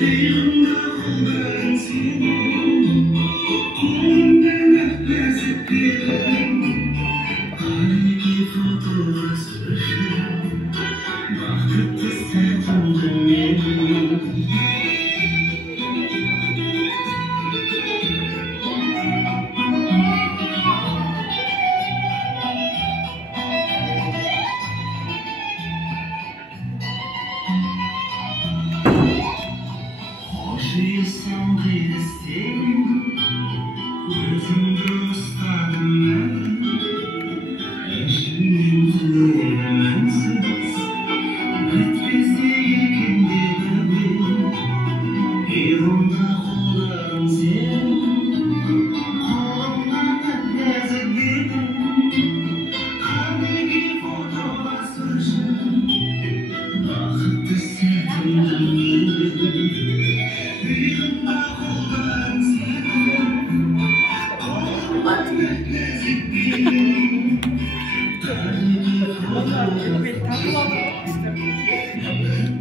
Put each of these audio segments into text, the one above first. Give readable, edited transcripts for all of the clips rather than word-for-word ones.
Yanımda kolların senin, kolumdan öpmezip giderim. Haliki fotoğrafsızım, bakıp istedim benim. Hoşuysam bir senin, gözümde ısladım ben. Eşimin söylemezsiniz, git bizi ikindi benim. Yanımda kollarım senin, kolumdan öpmezip giderim. Kalbimdeki fotoğrafsızım, bakıp istedim benim. Yanımda kolların senin, kolumdan öpmezip giderim. Kalbimdeki fotoğrafsızım, bakıp istedim benim.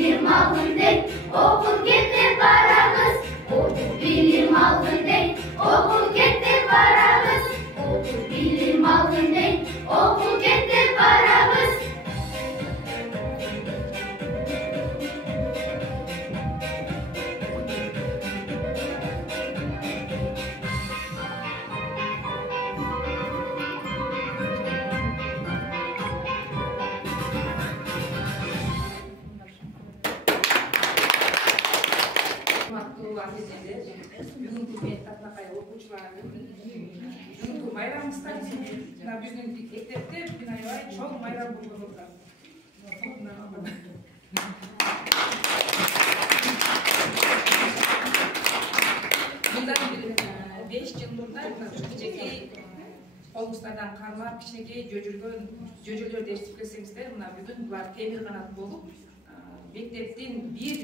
bilim alın dey, okul ketip barabız. Okul bilim alın dey, okul ketip barabız. Okul bilim alın dey, okul ketip barabız. Бүгүнкү мен Татнакай окуучуларынын бүгүнкү майрамыбызда мына биздин мектепте мен аябай чоң майрам болгон атат. Мындан бир 5 жыл мурда кичинекей колубуздардан кармап кичинекей жөжөлөрдү ээрчип келсеңиздер, мына бүгүн булар темир канат болуп мектептин бир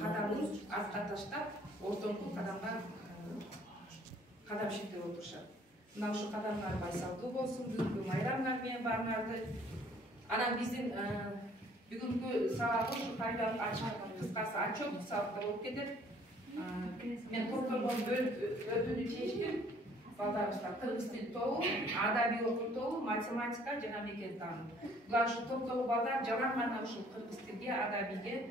кадамын артка таштап, ортоңку кадамга кадам шектеп отурушат. Мына ушул кадамдар байсалдуу болсун, бүгүнкү майрамдар менен баарыңарды. Анан биздин бүгүнкү сабагыбыз ушу тарбиялык ачык, кыскасы отчет сабакта болуп кетет. Мен топтолгон өтүүнү чечтим. Балдарыбызда кыргыз тил тобу, адабий окуу тобу, математика жана мекен таным. Булар ушу топтогу балдар жалаң гана ушул кыргыз тилге, адабийге,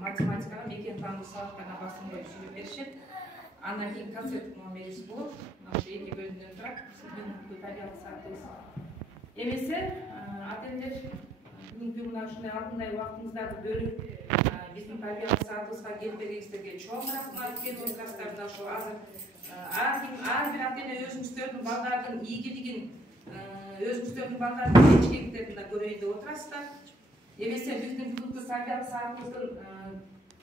математикага, мекен таным сабактарына басым коюп сүйлөп беришет. Андан кийин концерт номерибиз болот. Ушу 2 бөлүмдөн турат. Бүгүнкү тарбиялык саатыбыз. Эмесе, ата-энелер бүгүнкү мына ушундай алтындай убактыңыздарды бөлүп, биздин тарбиялык саатыбызга келип бергениңиздерге чоң рахмат. Келип отурасыздар мына ушул азыр ар бир ата-эне өзүңүздөрдүн балдардын ийгилигин, өзүңүздөрдүн балдардын келечегиңдерди көрөйүн деп отурасыздар. Эмесе биздин бүгүнкү тарбиялык саатыбыздын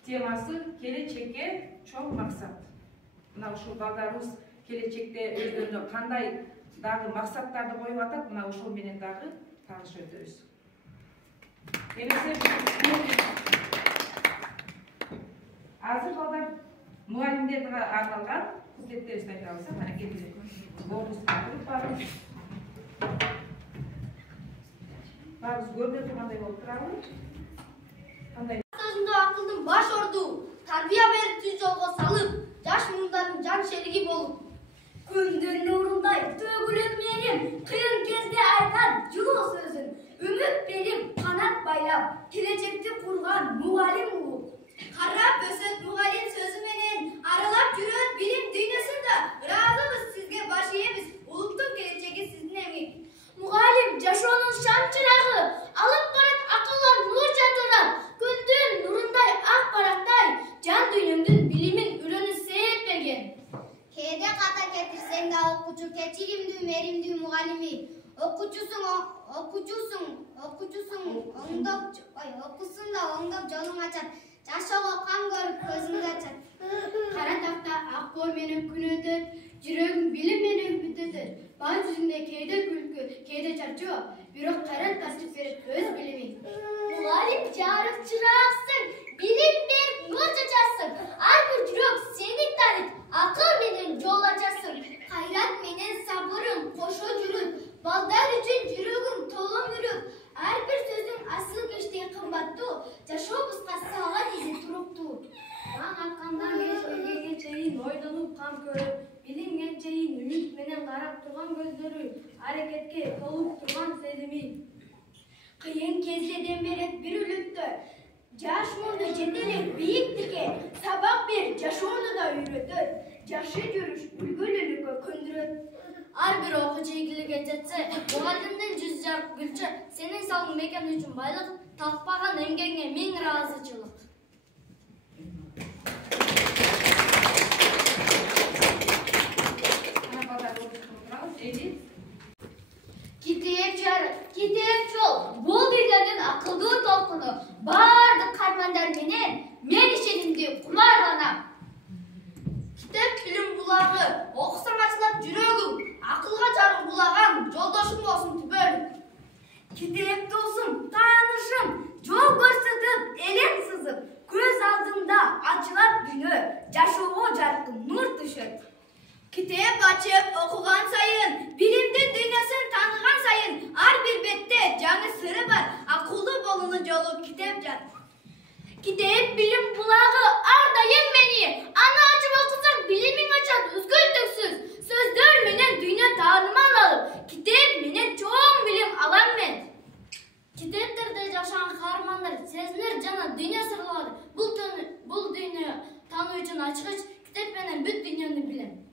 темасы келечекке чоң максат. Мына ушул балдарыбыз келечекте өздөрүнө кандай дагы максаттарды коюп атат, мына ошол менен дагы таанышып өтөбүз. Эмесе азыр балдар мугалимдерге арналган кызметтерибизди айтабыз. Мына келип ордубузга туруп барабыз. Баарыбыз көрүнө тургандай болуп турабыз. Кандай Sözünde akıldın baş ordu, tarbiya berip düz yolga salıp, yaş mundların can şerigi bolup. Gündün nurunday tөгүлөт менен кыйын кезде айткан жылуу сөзүн, үмүт берип канат байлап, келечекти курган мугалим улу. Карап өсөт мугалим сөзү менен, аралап жүрөт билим дүйнөсүндө. Ыраазыбыз сизге баш ийебиз, улуттун келечеги сиздин эмгек. Мугалим жашоонун шам чырагы, алып барат акылга нур жатырат. Күндүн нурундай ак барактай, жан дүйнөмдүн билимин үйрөнүп сээп берген. Кээде ката кетирсең да окуучу кечиримдүү, меримдүү мугалими. Окуучусуң окусун да оңдоп жолуң ачат. Жашоого кам көрүп көзүңдү ачат. Кара такта ак бор менен күн өтөт, жүрөгүң билим менен бүтөтөт. Баа жүзүңдө кээде күлкү, кээде чарчоо, бирок кайрат тартып берет өз билимиң. Мугалим жарык чырагысың, билим берип нур чачасың. Ар бир жүрөк сени таанып, акыл менен жол ачасың. Кайрат менен сабырың кошо жүрүп, балдар үчүн жүрөгүң толо мүрүп. Ар бир сөзүң асыл кечтей кымбаттуу, жашообузга салган изи туруктуу. Таң аткандан кеч өлгөнгө чейин ойлонуп кам көрүп, билинген чейин үмүт менен карап турган көздөрү, аракетке толуп турган сезими. Кыйын кезде дем берет бир үлүттөр, жаш мунду жетелеп бийиктикке, сабак бер жашоону да үйрөтөт, жакшы жүрүш үлгүлүүлүккө көндүрөт. Ар бир окуучу ийгиликке жетсе, мугалимдин жүз жарык гүлчө, сенин салың мекен үчүн байлык, талкпаган эмгегиңе миң ыраазычылык. Китеп жарык, китеп жол, бул дүйнөнүн акылдуу толкуну, баардык каармандар менен мен ишенимди куларланам. Китеп билим булагы, окусаң ачылат жүрөгүң, акылга жарым булаган жолдошуң болсун түбөлүк. Китеп досум, таанышым, жол көрсөтөт элең сызып, көз алдында ачылат дүйнө, жашоого жаркын нур түшөт. Kitap açıp okugan sayın, bilimdin dünyasını tanıgan sayın, ар bir bette canı sırrı var, akıllı bolunu jolu kitap jan. Kitap bilim bulağı ardayım meni. Ana açıp okusam bilimin açar üzgültüksüz. Sözler menen dünya tanıman alıp. Kitap menen çoğun bilim alan men. Kitaplarda yaşayan kahramanlar sezinir jana dünya sırları. Bul dünya tanı üçün açıkç kitap menen büt dünyаны bilem.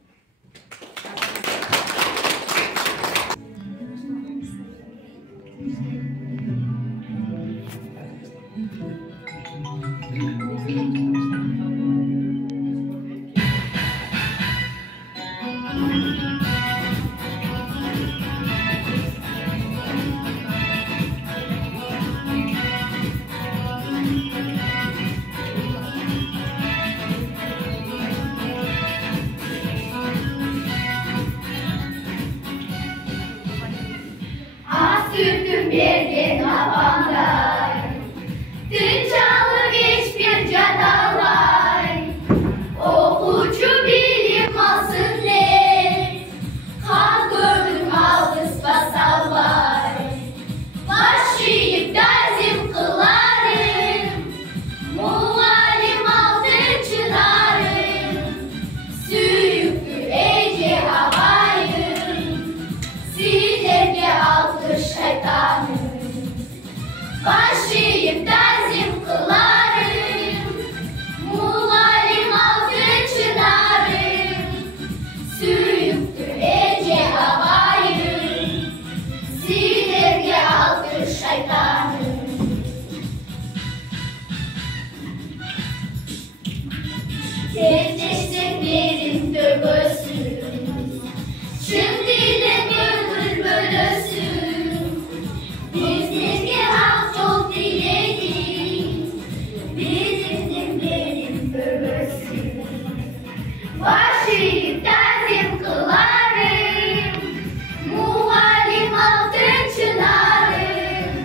Sürdüm bir havamda, dün çalır hiçbir cadalay, okucu bilim alsın net, kan gördüm algıs basallar, başlayıp derzim kılarım, muallim altın çınarım, süyüktür ece havayım, silerge alkış şeytanım. Başlayıp derzim kılarım, muallim altın çınarım, süyüktür ece havayım, silerge alkış şeytanım. Tezleştiklerim dövülsün, şimdiyle gönül bölüsün, bizdeki hak çok diledim, bizim benim bölüsün. Başlayıp derzim kılarım, muallim altın çınarım,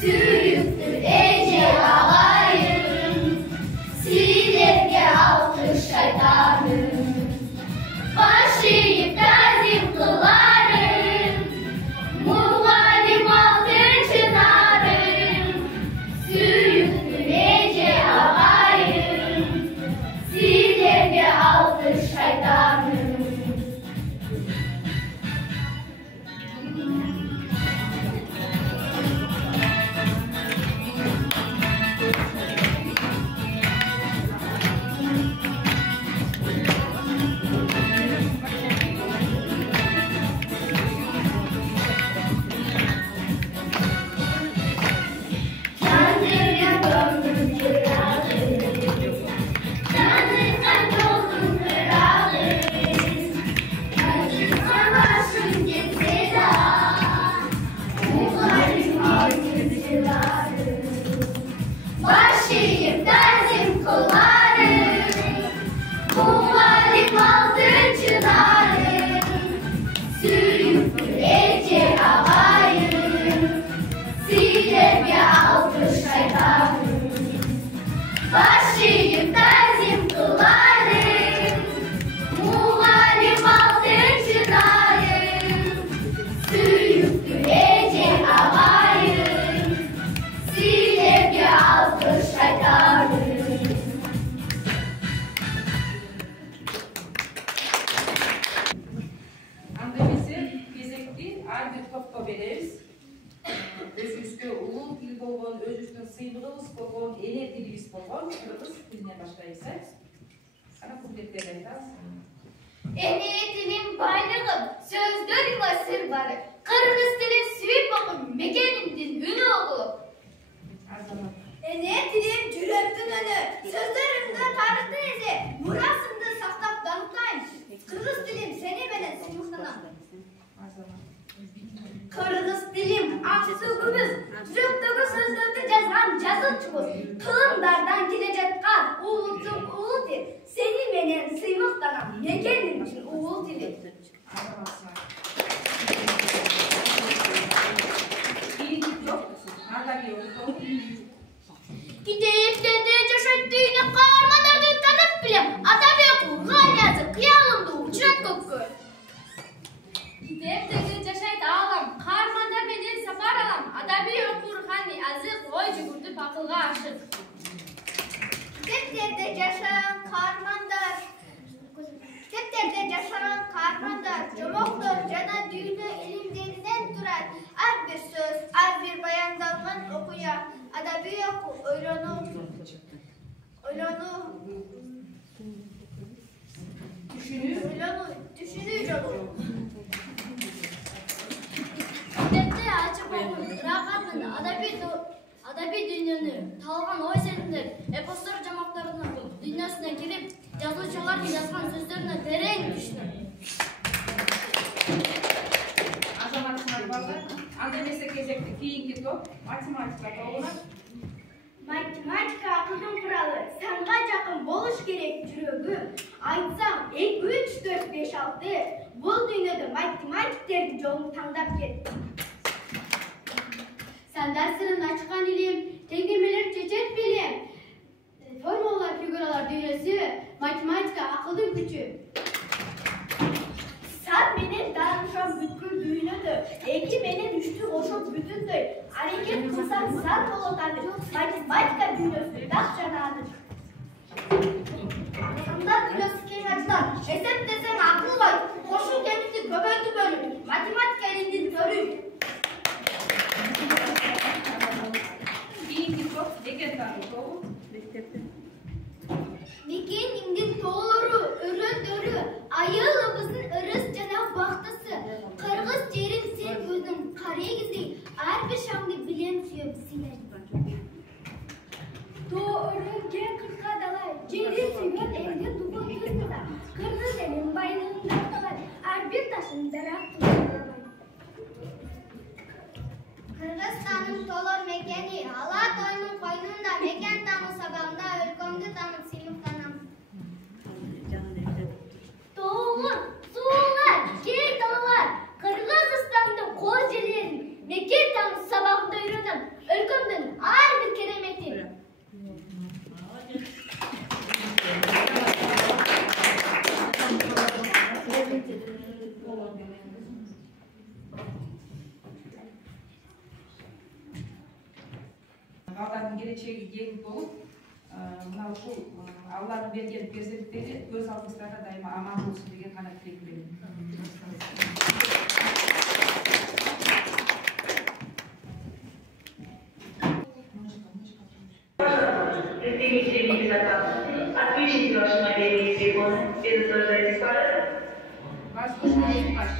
süyüktür ece havayım, silerge alkış şeytanım. Başlayıp derzim kılarım, muallim altın çınarım, süyüktür ece havayım, silerge alkış şeytanım. Kendime döndüm kralı, kendimden oldum kralı. Acı savaşın gitseler, muallim altın çınarım. Başlayıp derzim kılarım, muallim altın çınarım, süyüktür ece havayım, silerge alkış şeytanım. Başlayıp derzim kılarım, muallim altın çınarım, süyüktür ece havayım, silerge alkış şeytanım. Anda кезекти ар бир топко беребиz. Өзүбүзгө улуу тил болгон, өзүбүздүн сыйлыгыбыз болгон, эне тилибиз болгон кыргыз тилинен баштайбыз. Кана курбеттер айтабыз. Ene tilim bayrağım, sözlerime sır var. Kırgız tilim süyüp bakım, mekenimdin ünü oğlum. Arzaman. Ene tilim cürettün önü, sözlerimde tarihte eze, murasımda saklap danıtlayın. Kırgız tilim seni benden sımıktanan. Arzaman. Kırgız dilim aksugumuz, yürekteki sözlerde yazan yazıcımız, kılımlardan gelecek kar, uğultum uğul dil, seni benden sımıktanan, mekenim için uğul dilim. Arzaman. Yok. Nerede bir yolu? Kitaplarda yaşattığını kahramanlardan tanıp bilem, adam yok, gal yazı, kıyalımda uçurat koku. Kitaplarda yaşaydı ağlam, kahramanlar beni sapar alam, adabi okur hani azık, oy cügürdü pakılga aşık. Mekteplerde yaşayan kahramanlar, Jomoklar jana dünya ilimlerinden durar. Her bir söz, her bir bayan dalgan okuya, adabi oku, düşünür olur. Mektepte açıp okun, Raqamın adabi dünyanı, talğan oy senindir, eposlar jamaklarının dünyasına girip, yazıcıların yazgan sözlerine tereң düşünür. Азаматшылар балдар, анда эмесе кезекте кийинки топ математика тобуна. Matematika akılın kuralı, sanğa жақын болуш керек жүрөгү. Айтсам 2, 3, 4, 5, 6. Бул дүйнөдө математиктердин жолун таңдап кетти. Сандар сырын ачкан илим, теңдемелер чечет билим. Формулалар, фигуралар дүйнөсү, математика акылдын күчү. Sen menen darmışam бүткүл дүйнөдө, 2 менен 3'tü кошуп бүтүндөй. Аракет кылсаң сан болот аны. Математика дүйнөсү дак жанады. Сандар дүйнөсү кең ачылат. Эсептесең акыл бай, кошуу кемисти көбөйтүп бөлүп. Математика илимдин төрү. Кийинки топ деген тобу. Мекенімдің тоғылары, өрөндөрү, айылыбыздың ырыс жана бактысы. Кыргыз жерим сен өзүң карегизи, ар бир шаңды билем сүйөм силер. Тоо өрөнген кырка дала, жери сүйгөн элге тугун кызда. Кыргыз элин байлыгында калат, ар бир ташын дарак туулабай. Кыргызстандын толор мекени, ала тойнун койнунда, мекен таануу сабагында өлкөмдү таанып сыймыктанам. Тоолор, суулар, кең далалар, Кыргызстандын кол жерлерин мекен таануу сабагында үйрөнөм. Өлкөмдүн ар бир кереметин. Балдардын келечеги кең болуп, мына ушул Алланын берген перзенттери көз алдыңыздарда дайыма аман болсун деген гана тилек берем. Отключите ваш мобильный телефон и наслаждайтесь полетом. Воздушный экипаж.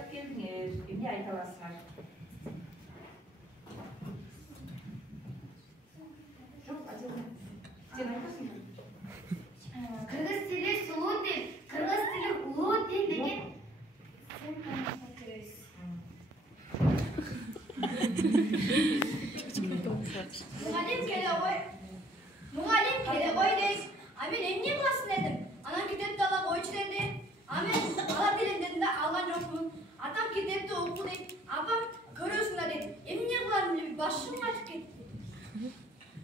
даярдап келдиңер. Эмне айта аласыңар? Жок, сен айтасың. Кыргыз тили сулуу тил, кыргыз тили улуу тил деген Muğalim kele koy deyip, amen emne bulasın dedim. Anam kitapta ala koyucu dedi. Amen ala dilin dedim de algan yok mu? Atam kitapta oku deyip, apam görüyorsun da dedi. Emne bularım deyip, başım açıp gitti.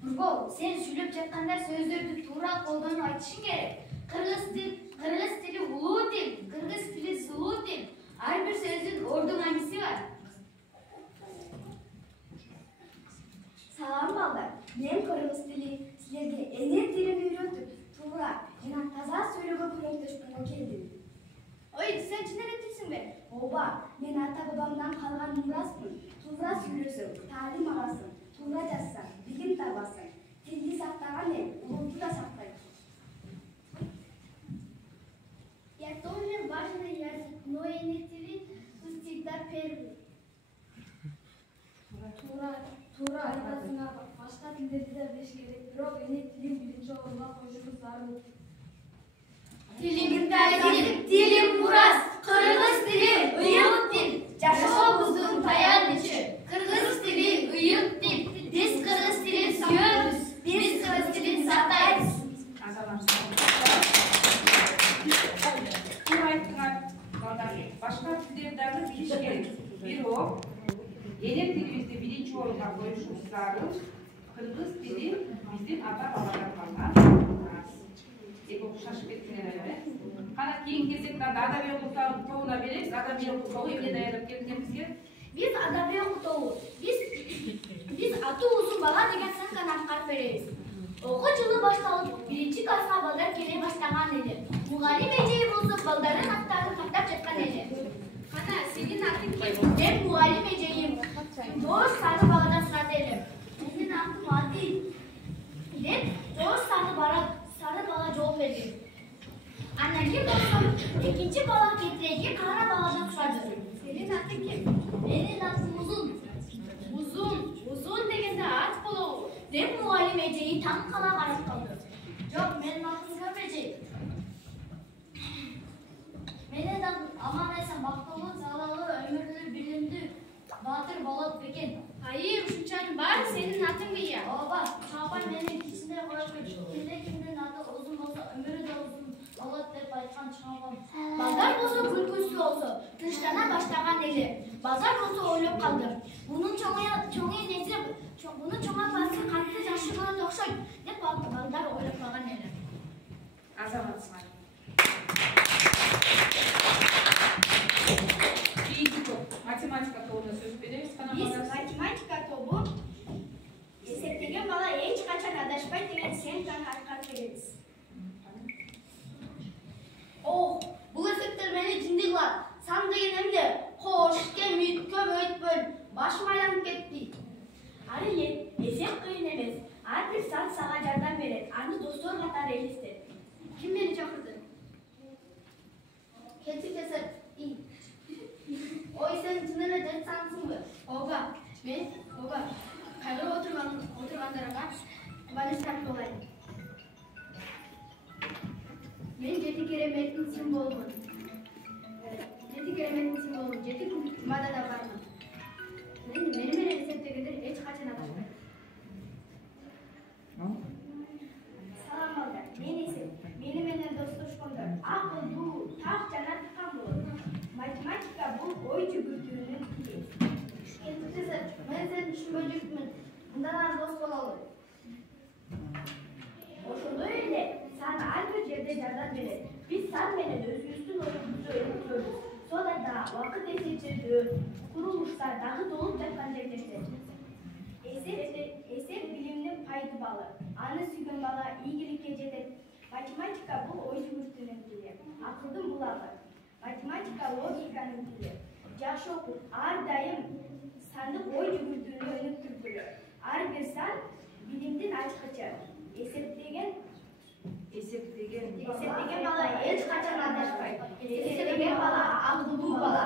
Nurgol, sen söylep жатканда сөздөрдү туура колдонуп айтышың керек. Кыргыз тили улуу тил, кыргыз тили сулуу тил. Ар бир сөздүн орду мааниси бар. Салам балдар. Мен кыргыз тили силерге эне тилин үйрөтүп, туура жана таза сөйлөөгө көмөктөшкөнгө келдим. Ой, сен чын эле тилсиң бе? Ооба, мен ата бабамдан калган мураспын. Туура сүйлөсөң, таалим аласың, туура жазсаң, билим табасың. Тилди сактаган эл улутту да сактайт. Я тоже важный язык, но эне тили всегда первый. Туура айтасыңар, башка тилдерди да билиш керек, бирок эне тилин биринчи орунга коюшубуз зарыл. Тилим мурас, кыргыз тили ыйык тил, жашообуздун таянычы. Кыргыз тили ыйык тил, биз кыргыз тилин сүйөбүз, биз кыргыз тилин сактайбыз. Туура айттыңар, балдар. Башка тилдерди дагы билиш керек. Бирок эне тилибизди биринчи орунга коюшубуз зарыл. Кыргыз тили биздин ата-бабадан калган. Эки окшашып кеттиңер эле. Кана кийинки кезекте адабий окуттардын тобуна беребиз. Адабий окуттоо эмне даярдап келдиңер бизге? Биз адабий окуттоо. Биз аты узун бала деген сыйкан аткарып беребиз. Окуу жылы башталып, биринчи класска балдар келе баштаган эле. Мугалим эжеи болсо балдардын аттарын каттап жаткан эле. Кана, сенин атың ким? Мен мугалим эжейим. Жоош сары баладан сурады элем. Менин атым Адил. Деп, жоош сары бала жооп берди. Андан кийин болсо, экинчи бала кетиреги кара баладан сурады. Сенин атың ким? Менин атым Узун. Узун дегенде ат болобу? Деп мугалим эжеи таң кала карап калды. Жок, менин атым Көбежей. Менин атым аман эсен бактылуу, салалуу, өмүрлүү, билимдүү, баатыр болот бекен. Айы, ушунчанын баары сенин атың бия. Ооба, чапай менин кичине коюп кимдин аты узун болсо, өмүрү да узун болот деп айткан чапам. Балдар болсо күлкүсү болсо, тынчтана баштаган эле. Балдар болсо ойлоп калды. Мунун чоң апасы катты жашы болот окшойт деп балдар ойлоп калган эле. Азаматсыңар. Бийинки топ, математика тобуна сөз беребиз. Биз математика тобу эсептеген бала эч качан адашпайт деген сыйкан аткарып беребиз. Ох, бул эсептер мени жинди кылат. Сан деген эмне? Кош, кемит, көбөйт бөл, башым айланып кетти. Ары эсеп кыйын эмес. Ар бир сан сага жардам берет. Аны достор катары элестет. Ким мени чакырды? Кетип Ой, сен чын эле жатсаңсыңбы? Ооба, мен кайгырып отургандарга кубаныч тартып алайын. Мен жети кереметтин символумун. Жети жумада да бармын. Мени менен эсептегендер эч качан адашпайт. Салам балдар, мени менен достоошкондор акылдуу, так жана тыкан болот. Математика бул ой жүгүртүүнүн тили. Мен сени түшүнбөй жүрүпмүн. Мындан ары дос бололу. Ошондой эле сан ар бир жерде жардам берет. Биз сан менен өзүбүздүн оюбузду өнүктүрөбүз. Содада убакыт эсепчилдөө, курулуштар дагы толуп жаткан жерлерде. Эсеп билимдин пайды балы. Аны сүйгөн бала ийгиликке жетет. Математика бул ой жүгүртүүнүн тили. Акылдын булагы. Математика логиканын тили. Жаш окуп ар дайым сандык ой жүгүртүүнү өнүктүргүлө. Ар бир сан билимдин ачкычы. Эсептеген бала эч качан адашпайт. Эсептеген бала акылдуу бала.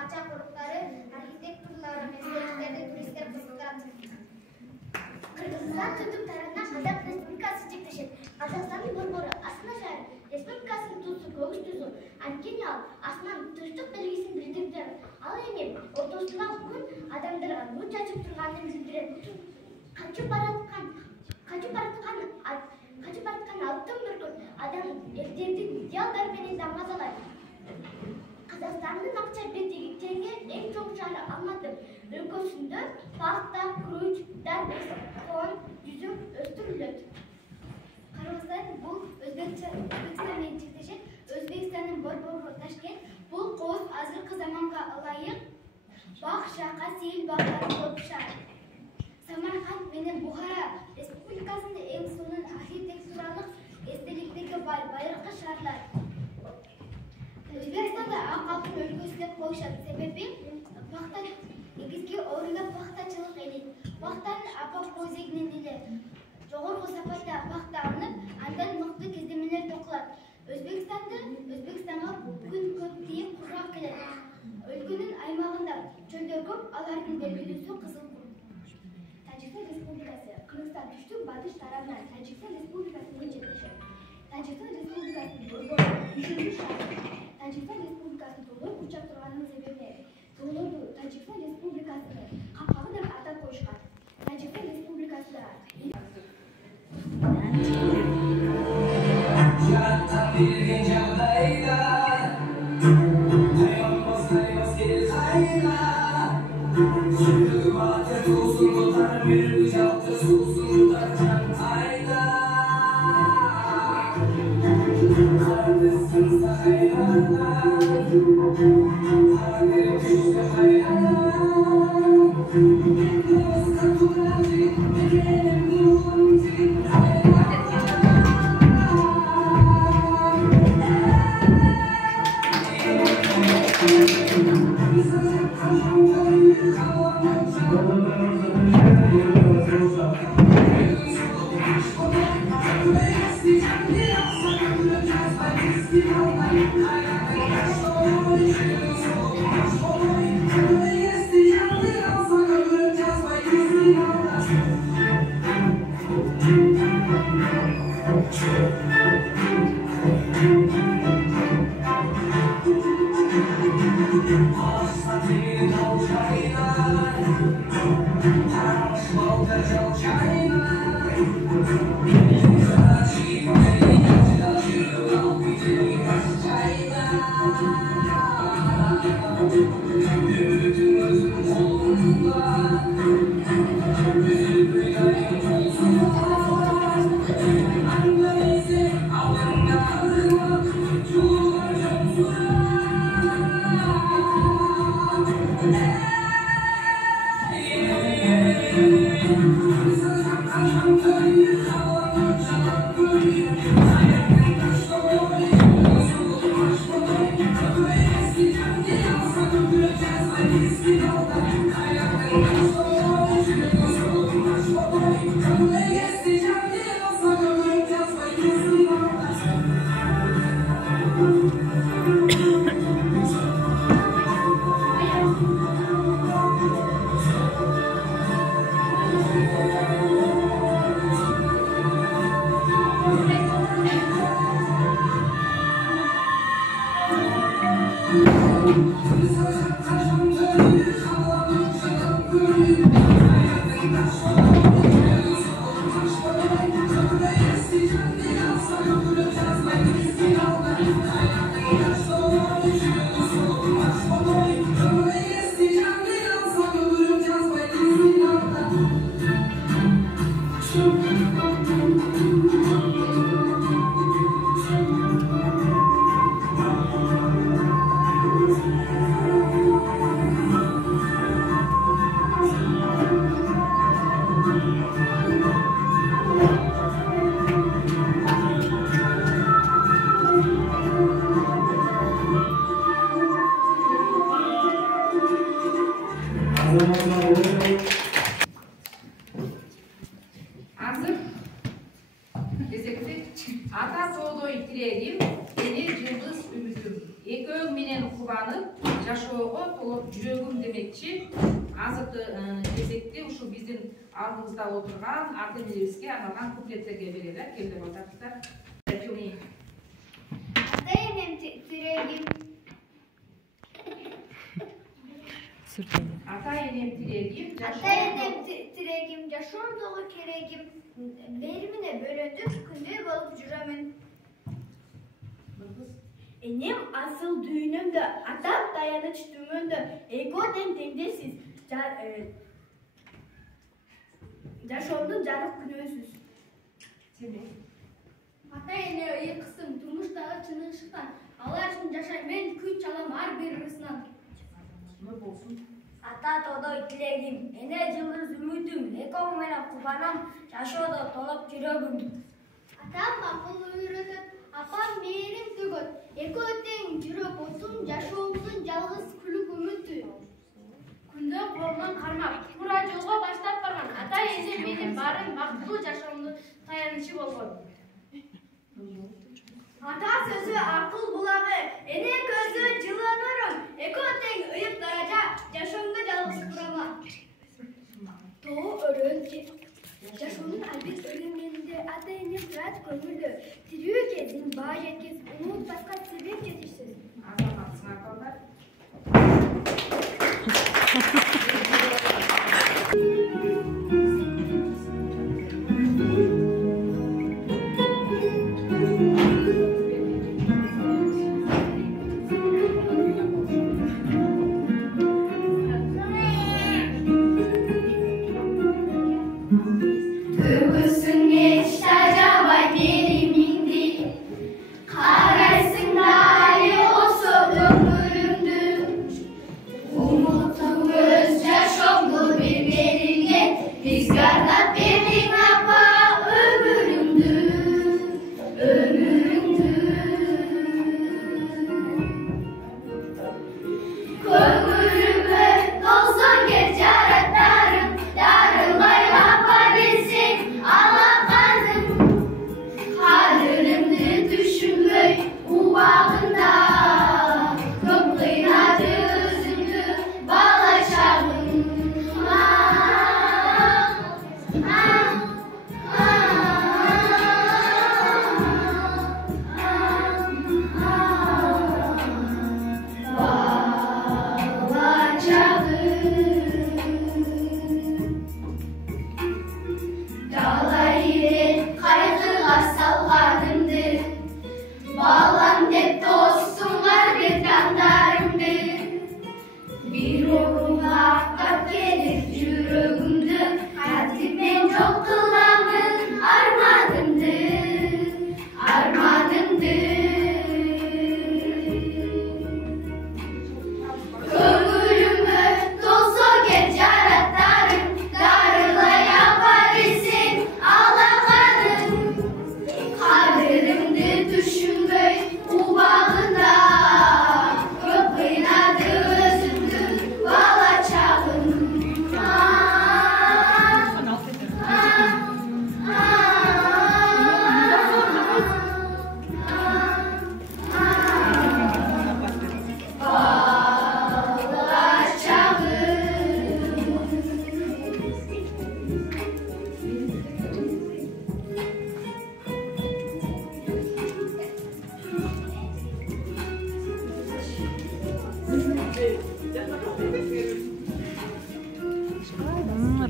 бакча куруктары, архитекторлорун эстеликтерди туристтер кызыктырат. Кыргызстан түтүк тарабынан Казак Республикасы жетекшет. Казакстандын борбору Астана шаары Республикасынын туусу көгүш түзү. Анткени ал астынан тынчтык белгисин билдирет. Ал эми ортосундагы күн адамдарга нур чачып турганын билдирет. Качып бараткан алтын бір күн адам элдердин идеалдары менен дамазалайт. Казакстандын акча бетиги теңге эң чоң шаары Алматы өлкөсүндө пахта, круч, дарбез, кон, жүзүк өстүрүлөт. Карабастан бул Өзбекстан менен чектешет. Өзбекстандын борбору Ташкент бул кооз азыркы заманга ылайык бак, шака, сейил бактары көп шаар. Самарканд менен Бухара Республикасында эң сонун архитектуралык эстеликтеги бай байыркы шаарлар. Өзбекстанда ак алтын өлкөсү деп коюшат. Себеби пахта негизги орунда пахтачылык элек. Пахтанын апак көзегинен эле жогорку сапатта пахта алынып, андан мыкты кездемелер токулат. Өзбекстанга күн көп тиіп кургак келет. Өлкөнүн аймагында чөлдөр көп, алардын белгилүүсү кызыл кум. Тажикстан Республикасы Кыргызстан түштүк батыш тарабынан Тажикстан Республикасы менен чектешет. Тажикстан Республикасынын борбору 3-шаары. Тажикстан Республикасын тоолор курчап турганын себеби тоолорду Тажикстан Республикасынын капкагы деп атап коюшкан. Тажикстан Республикасында Азыр кезекте ата тоодой тилегим, эне жылдыз үмүтүм. Экөөң менен кубанып, жашоого толо азыркы кезекте ушул биздин алдыбызда отурган ата энебизге арналган куплеттерге берели. Келип ататтар. Ата энем тирегим. Ата энем тирегим, жашоодогу керегим. Беримине бөлөндүп күндөй болуп жүрөмүн. Энем асыл дүйнөмдө, атам таяныч түмөндө, эко тең теңдесиз. Жашоомдун жарык күнөөсүз. Ата эне ыйыксым турмуштагы чыныгышыктан, алар үчүн жашайм мен, күч алам ар бир ырысынан. Ата тодой тилегим, эне жылдыз үмүтүм, эком менен кубанам, жашоодо толоп жүрөгүм. Атам акыл үйрөтөт, апам мээрим төгөт, эко тең жүрөк отум, жашоомдун жалгыз күлүк үмүтү. Күндө колдон кармап, туура жолго баштап барган, ата эне менин баарын бактылуу жашоомдун таянычы болгон. Ата сөзү акыл булагы, эне көзү жылы нурум, эко тең ыйык даража, жашоомдо жалгыз турама. Тоо өрөөн жашоонун албет өрөнгенинде ата эне турат көңүлдө, тирүү кезин баа жеткиз, унутпаска себеп жетишсиз. Азаматсыңар балдар.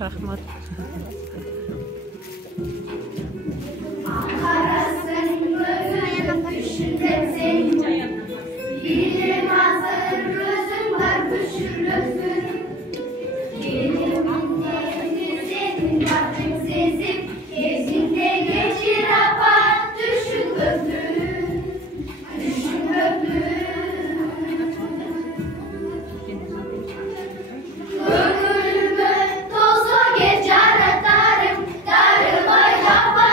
Rahmat. Ömrümü tozu geç aratarım, darıma yapar.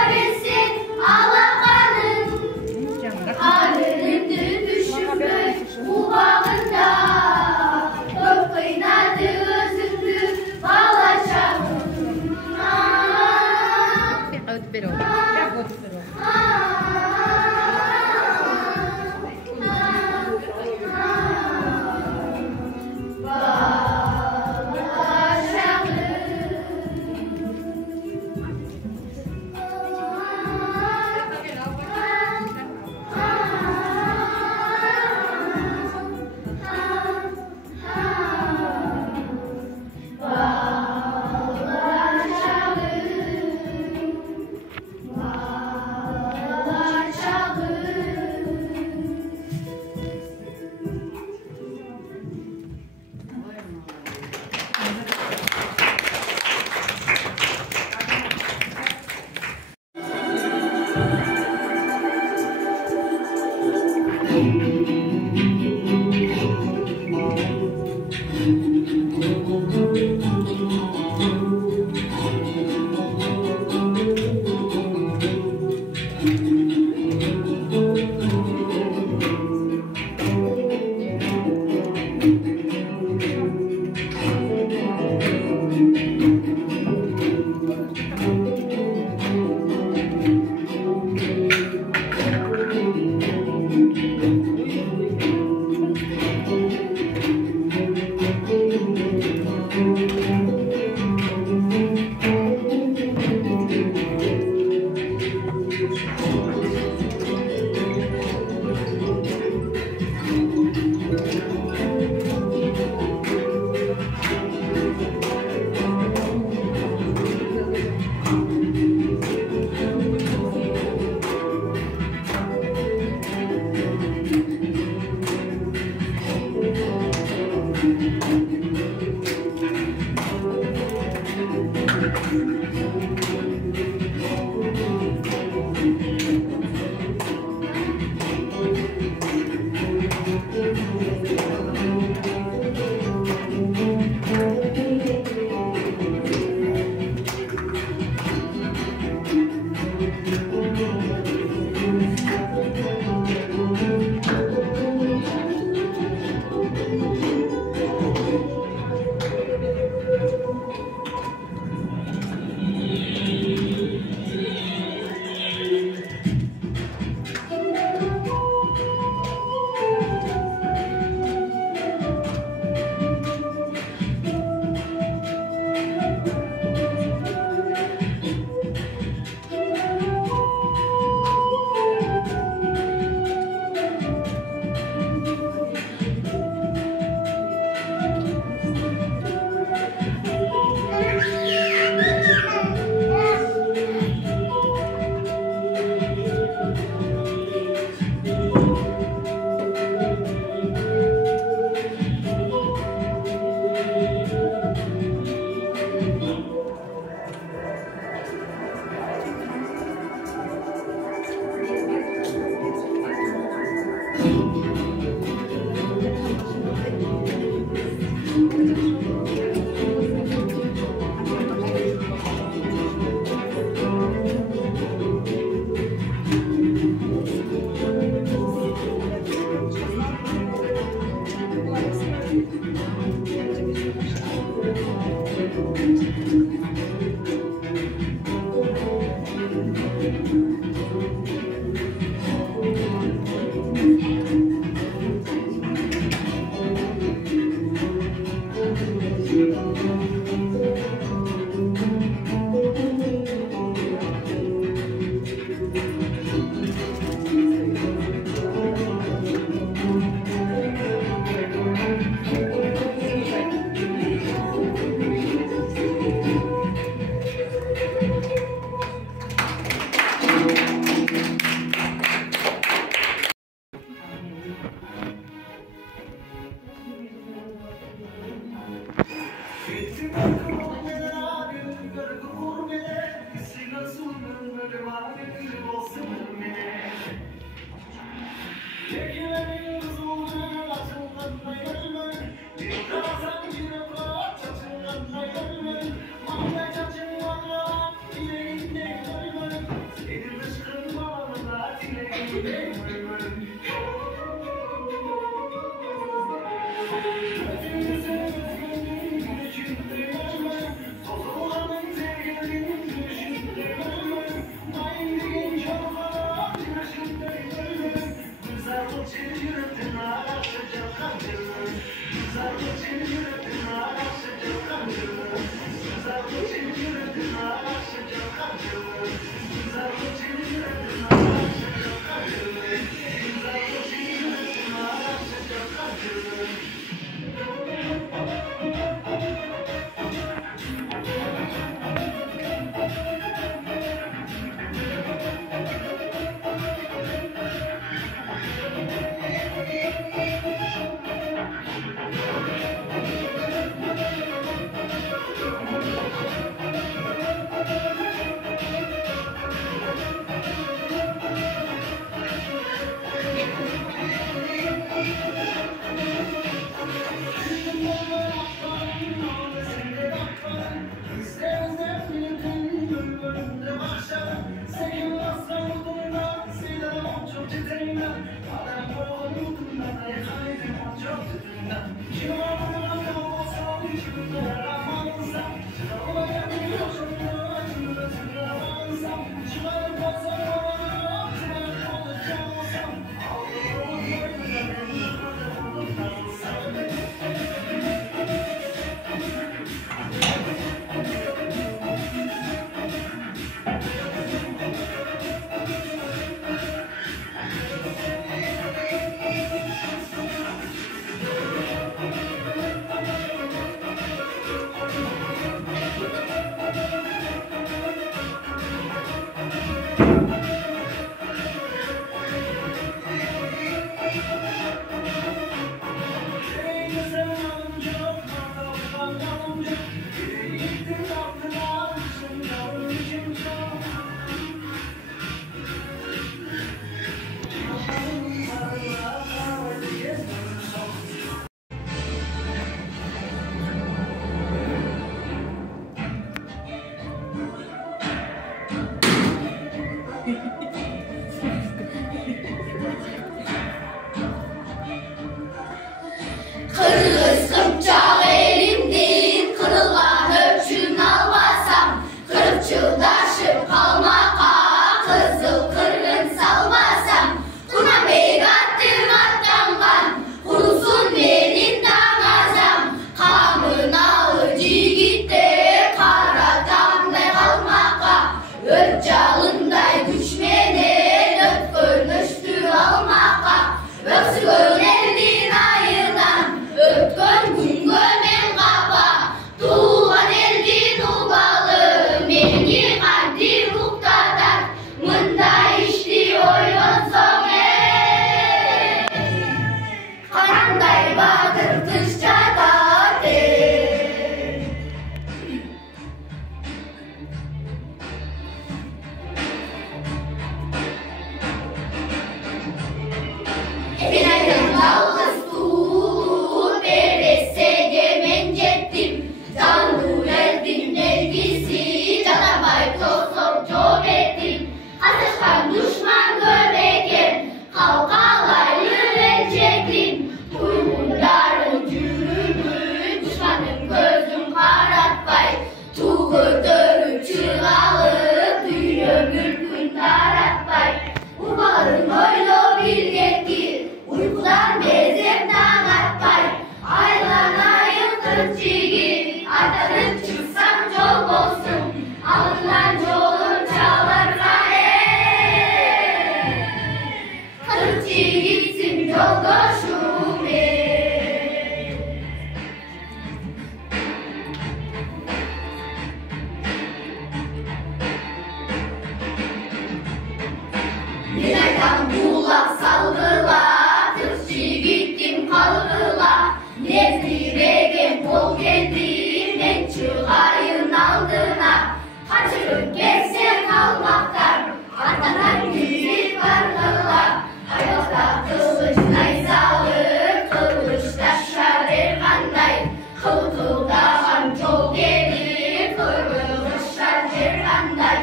çıkayın aldına. Kaçırıp geçsen kalmaktan, atanan yüzük varlılar. Ayakta kılıçtay sağlık, kılıçta şadır kanday. Kılkıldahan çok gelir, kırılışlar kanday.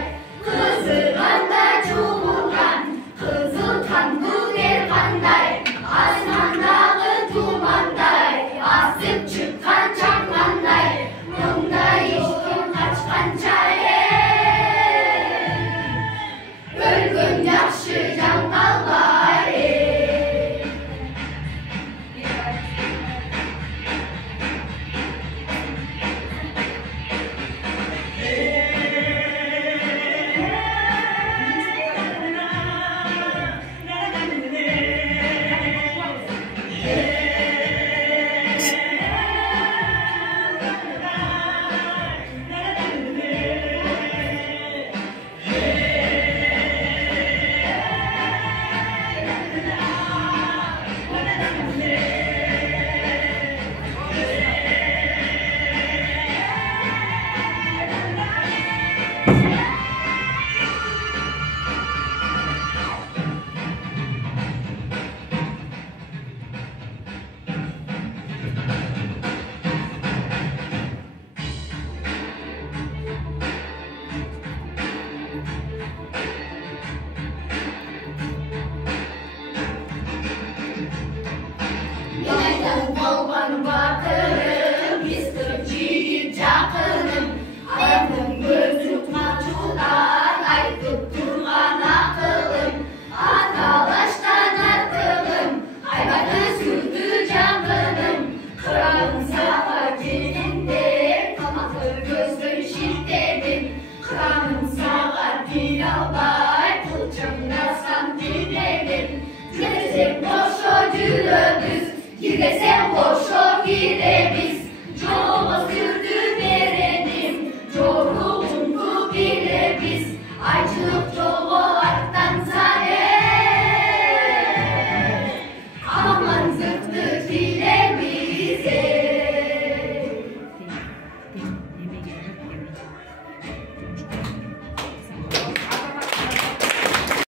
Kızılanda çubuğan, kızıl kandı der kanday. Asmandağı tumanday, asıp çıkan çakmanday. Munda işkin kaçkan çare. Ölgün yakşı can kalbay. Yeniden kolban bakırım, istırciyip çakırım. Ayakım gözüm maçular, aytıp durgan akılım. Atalaştan artılım, aybadı sürdü canlım. Kırağın sağa gelinde, kamakır gözlü şiddetim. Kırağın sağa pilavay, kılçımda sam dinledim. Gidesem boşa cülödüz, gidesem